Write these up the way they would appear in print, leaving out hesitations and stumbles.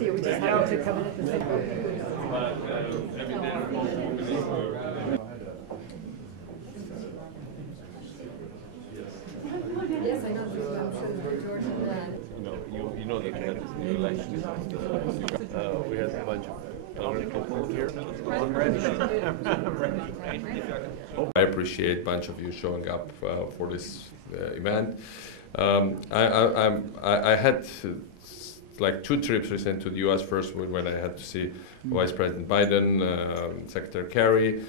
So you were just happy to come in at the same time? Yes, I know. I'm sure that George and you know that we had this new election. We had a bunch of elderly people here. I appreciate a bunch of you showing up for this event. I had like 2 trips recently to the U.S. First when I had to see Vice President Biden, Secretary Kerry,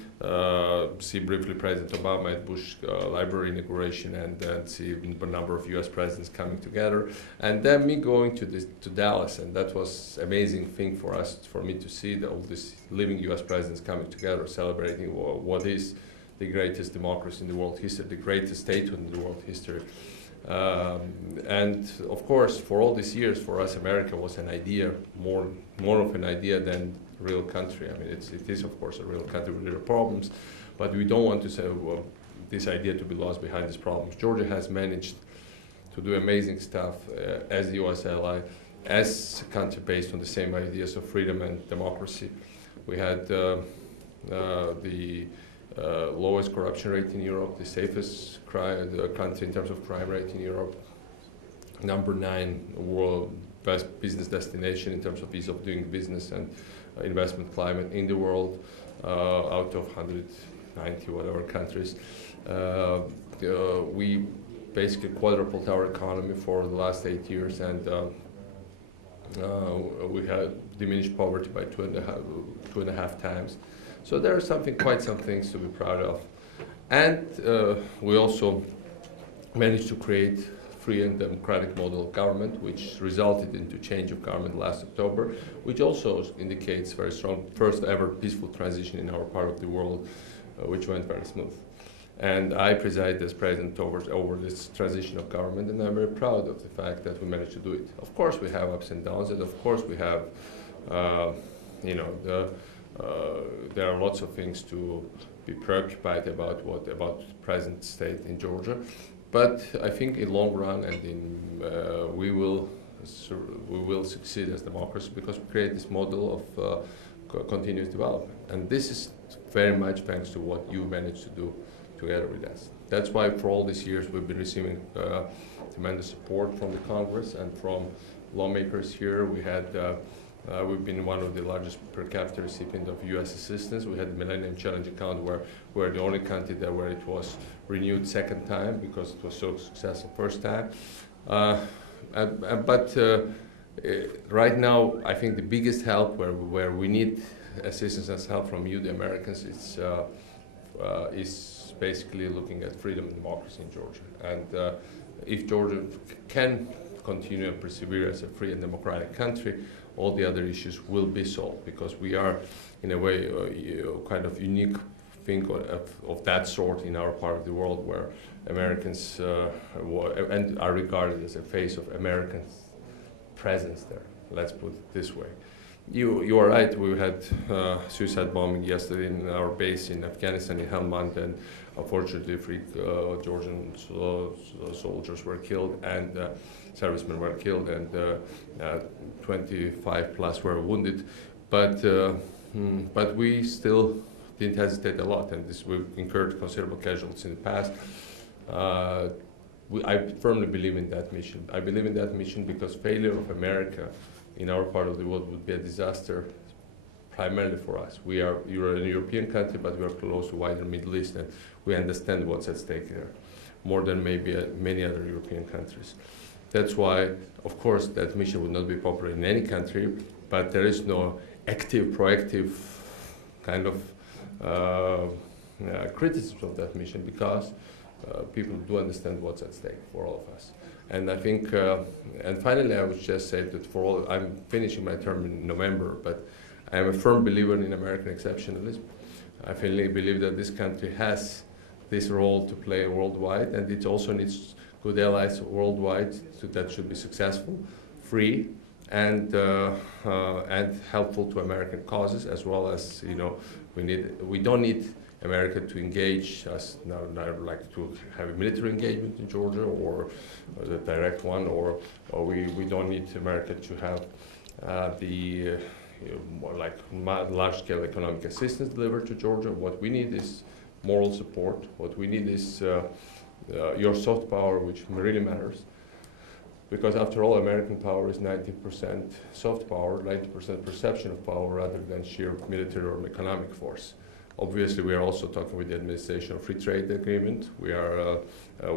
see briefly President Obama at Bush Library inauguration, and then see a number of U.S. presidents coming together, and then me going to Dallas, and that was amazing thing for me to see all these living U.S. presidents coming together, celebrating what is the greatest democracy in the world history, the greatest statehood in the world history. And of course, for all these years, for us, America was an idea, more of an idea than a real country. I mean, it is of course a real country with real problems, but we don't want to say this idea to be lost behind these problems. Georgia has managed to do amazing stuff as the U.S. ally, as a country based on the same ideas of freedom and democracy. We had the lowest corruption rate in Europe, the safest country in terms of crime rate in Europe, number 9 world best business destination in terms of ease of doing business and investment climate in the world, out of 190 whatever countries. We basically quadrupled our economy for the last 8 years, and we had diminished poverty by 2.5 times. So there are quite some things to be proud of. And we also managed to create free and democratic model of government, which resulted into change of government last October, which also indicates very strong first ever peaceful transition in our part of the world, which went very smooth. And I preside as president over this transition of government, and I'm very proud of the fact that we managed to do it. Of course, we have ups and downs, and of course, we have, there are lots of things to be preoccupied about the present state in Georgia, but I think in long run we will succeed as democracy because we create this model of continuous development, and this is very much thanks to what you managed to do together with us. That's why for all these years we've been receiving tremendous support from the Congress and from lawmakers here. We've been one of the largest per capita recipients of U.S. assistance. We had the Millennium Challenge account where we're the only country where it was renewed second time because it was so successful first time. But right now, I think the biggest help where we need assistance and help from you, the Americans, is basically looking at freedom and democracy in Georgia. And if Georgia can continue and persevere as a free and democratic country, all the other issues will be solved, because we are, in a way, kind of unique thing of that sort in our part of the world, where Americans and are regarded as a face of American presence there. Let's put it this way. You are right. We had suicide bombing yesterday in our base in Afghanistan in Helmand, and unfortunately 3 Georgian soldiers were killed, and servicemen were killed, and 25 plus were wounded. But we still didn't hesitate a lot, and we've incurred considerable casualties in the past. I firmly believe in that mission. I believe in that mission because failure of America in our part of the world would be a disaster, primarily for us. You're a European country, but we are close to wider Middle East, and we understand what's at stake there, more than maybe many other European countries. That's why, of course, that mission would not be popular in any country, but there is no active, proactive kind of criticism of that mission, because people do understand what's at stake for all of us. And I think, and finally, I would just say that I'm finishing my term in November, but I am a firm believer in American exceptionalism. I firmly believe that this country has this role to play worldwide, and it also needs good allies worldwide that should be successful, free, and helpful to American causes, as well as, we don't need America to engage us, not like to have a military engagement in Georgia or a direct one, or we don't need America to have more like large-scale economic assistance delivered to Georgia. What we need is moral support. What we need is your soft power, which really matters. Because after all, American power is 90% soft power, 90% perception of power rather than sheer military or economic force. Obviously, we are also talking with the administration of free trade agreement. We are, to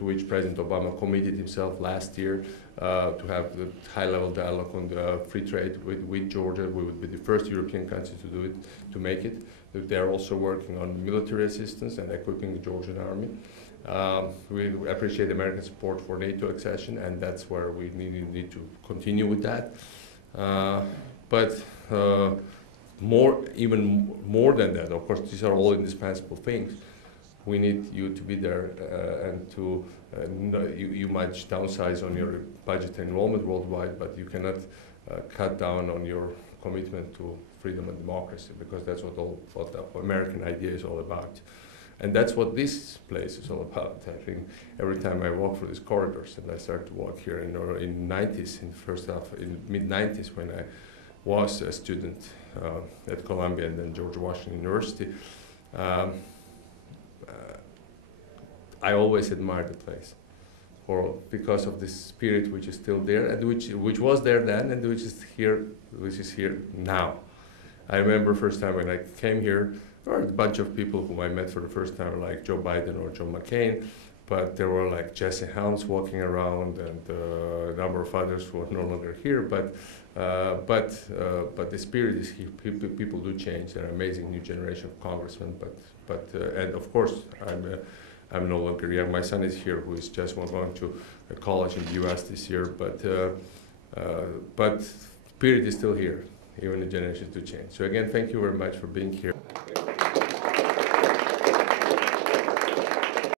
which President Obama committed himself last year to have the high-level dialogue on the free trade with Georgia. We would be the first European country to do it, to make it. They are also working on military assistance and equipping the Georgian army. We appreciate American support for NATO accession, and that's where we need to continue with that. Even more than that, of course, these are all indispensable things. We need you to be there and to, you might downsize on your budget enrollment worldwide, but you cannot cut down on your commitment to freedom and democracy, because that's what the American idea is all about. And that's what this place is all about. I think every time I walk through these corridors, and I started to walk here in 90s, in the first half, in mid-90s, when I was a student at Columbia and then George Washington University, I always admired the place because of this spirit which is still there, and which was there then, and which is here now. I remember first time when I came here, there were a bunch of people whom I met for the first time, like Joe Biden or John McCain, but there were like Jesse Helms walking around and a number of others who are no longer here. But the spirit is here. People do change. There are amazing new generation of congressmen. And of course, I'm no longer young. My son is here, who is just going to college in the U.S. this year. But spirit is still here. Even the generations do change. So again, thank you very much for being here.